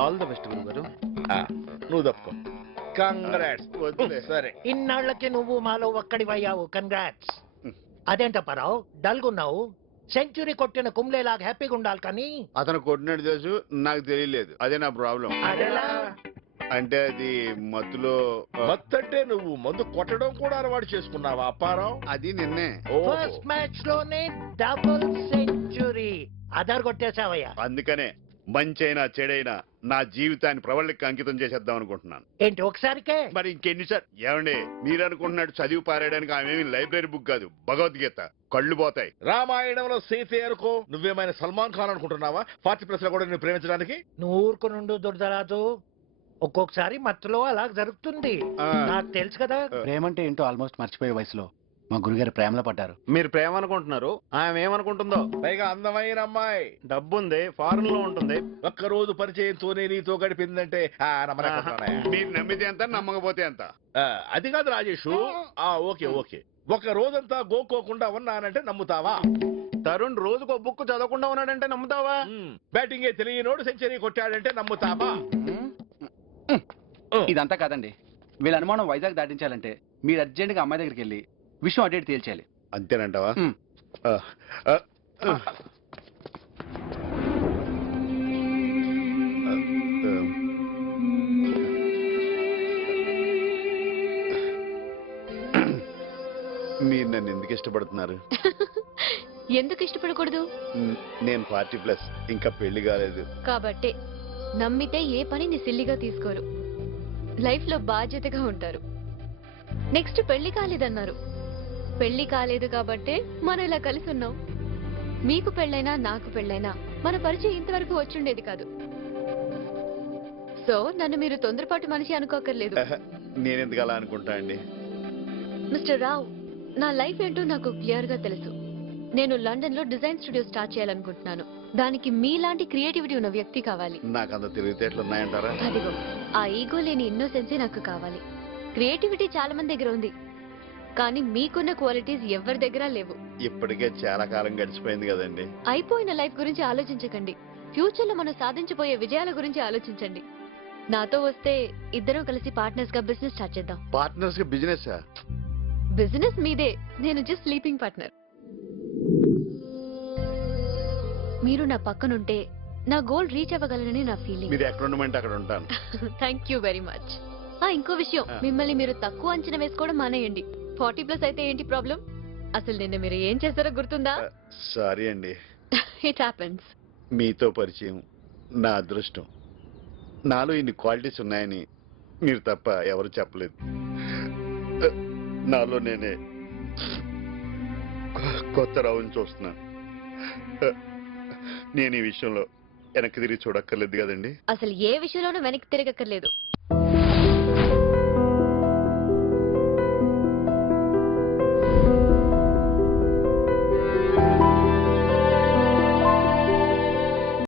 All the best గురుగారు. నువ్వు తప్పుకో. కంగ్రాట్స్. సరే, ఇన్నాళ్లకి నువ్వు మాలో ఒక్కడివయ్యావు. కంగ్రాట్స్. అదేంటప్పారావు డల్గున్నావు? సెంచురీ కొట్టిన కుంబ్లేలాగా హ్యాపీగా ఉండాలి కానీ. అతను కొట్టినట్టు తెలుసు, నాకు తెలియలేదు. అదే నా ప్రాబ్లం. అదెలా? అంటే అది మత్తులో మత్తంటే నువ్వు మందు కొట్టడం కూడా అలవాటు చేసుకున్నావా అప్పారావు? అది నిన్నే. ఫస్ట్ మ్యాచ్ లోనే డబుల్ సెంచురీ అదర్ కొట్టేశావయ్యా. అందుకనే మంచైనా చెడైనా నా జీవితాన్ని ప్రవళికి అంకితం చేసేద్దాం అనుకుంటున్నాను. ఏంటి ఒకసారికే? మరి ఇంకెన్నిసార్లు? ఏమండి, మీరు అనుకుంటున్నాడు చదివి పారేయడానికి ఆమె లైబ్రరీ బుక్ కాదు, భగవద్గీత. కళ్ళు పోతాయి. రామాయణంలో సీతే అనుకో. నువ్వేమైనా సల్మాన్ ఖాన్ అనుకుంటున్నావా 40+ లో కూడా నేను ప్రేమించడానికి? నువ్వు ఊరుకునుండు దుర్దరాజు. ఒక్కొక్కసారి మత్తులో అలా జరుగుతుంది. నాకు తెలుసు కదా. ప్రేమంటే ఏంటో ఆల్మోస్ట్ మర్చిపోయే వయసులో మా గురుగారు ప్రేమలో పడ్డారు. మీరు ప్రేమ అనుకుంటున్నారు, ఆమె ఏమనుకుంటుందో. పైగా అందమైన అమ్మాయి, డబ్బుంది, ఫారెన్ లో ఉంటుంది. ఒక్కరోజు పరిచయంతోనే నీతో గడిపిందంటే నమ్మలేకపోతున్నానయ్యా. మీరు నమ్మితే ఎంత, నమ్మకపోతే ఎంత? అది కాదు రాజేషు. ఓకే ఓకే, ఒక రోజంతా గోక్కోకుండా ఉన్నానంటే నమ్ముతావా? తరుణ్ రోజుకు ఒక బుక్ చదవకుండా ఉన్నాడంటే నమ్ముతావా? బ్యాటింగే తెలియనోడు సెంచరీ కొట్టాడంటే నమ్ముతావా? ఇదంతా కాదండి. వీళ్ళ అనుమానం వైజాగ్ దాటించాలంటే మీరు అర్జెంట్ గా అమ్మాయి దగ్గరికి వెళ్ళి విషయం అటు ఇటు తేల్చేయాలి. అంతేనంటావా? మీరు నన్ను ఎందుకు ఇష్టపడుతున్నారు? ఎందుకు ఇష్టపడకూడదు? నేను 40+, ఇంకా పెళ్లి కాలేదు కాబట్టే. నమ్మితే ఏ పనిని సిల్లిగా తీసుకోరు, లైఫ్ లో బాధ్యతగా ఉంటారు. నెక్స్ట్ పెళ్లి కాలేదన్నారు. పెళ్లి కాలేదు కాబట్టే మనం ఇలా కలిసి ఉన్నాం. మీకు పెళ్ళైనా నాకు పెళ్ళైనా మన పరిచయం ఇంతవరకు వచ్చుండేది కాదు. సో నన్ను మీరు తొందరపాటు మనిషి అనుకోకర్లేదు. నేనెందుకు అలా అనుకుంటా అండి? మిస్టర్ రావు, నా లైఫ్ ఏంటో నాకు క్లియర్ గా తెలుసు. నేను లండన్ లో డిజైన్ స్టూడియో స్టార్ట్ చేయాలనుకుంటున్నాను. దానికి మీలాంటి క్రియేటివిటీ ఉన్న వ్యక్తి కావాలి. నాకు అంత తెలివితేటలు ఉన్నాయంటారా? అదిగో ఆ ఈగో లేని ఇన్నోసెన్సే నాకు కావాలి. క్రియేటివిటీ చాలా మంది దగ్గర ఉంది, కానీ మీకున్న క్వాలిటీస్ ఎవరి దగ్గర లేవు. ఇప్పటికే చాలా కాలం గడిచిపోయింది కదండి. అయిపోయిన లైఫ్ గురించి ఆలోచించకండి. ఫ్యూచర్ లో మనం సాధించబోయే విజయాల గురించి ఆలోచించండి. నాతో వస్తే ఇద్దరం కలిసి పార్ట్నర్స్ గా బిజినెస్ స్టార్ట్ చేద్దాం. పార్ట్నర్స్ గా బిజినెస్? బిజినెస్ మీదే, నేను జస్ట్ స్లీపింగ్ పార్ట్నర్. మీరు నా పక్కనుంటే నా గోల్ రీచ్ అవ్వగలనని నా ఫీలింగ్. మీరు ఎక్కడ ఉండమంటే అక్కడ ఉంటాను. Thank you very much. ఇంకో విషయం, మిమ్మల్ని మీరు తక్కువ అంచనా వేసుకోవడం మానేయండి. 40+ అయితే ఏంటి ప్రాబ్లం? అసలు నిన్న మీరు ఏం చేశారో గుర్తుందా? సారీ అండి. It happens. మీతో పరిచయం నా అదృష్టం. నాలో ఇన్ని క్వాలిటీస్ ఉన్నాయని మీరు తప్ప ఎవరు చెప్పలేదు. నాలో నేనే కొత్త రావుని చూస్తున్నాను. నేను ఈ విషయంలో వెనక్కి తిరిగి చూడక్కర్లేదు కదండి. అసలు ఏ విషయంలోనూ వెనక్కి తిరగక్కర్లేదు.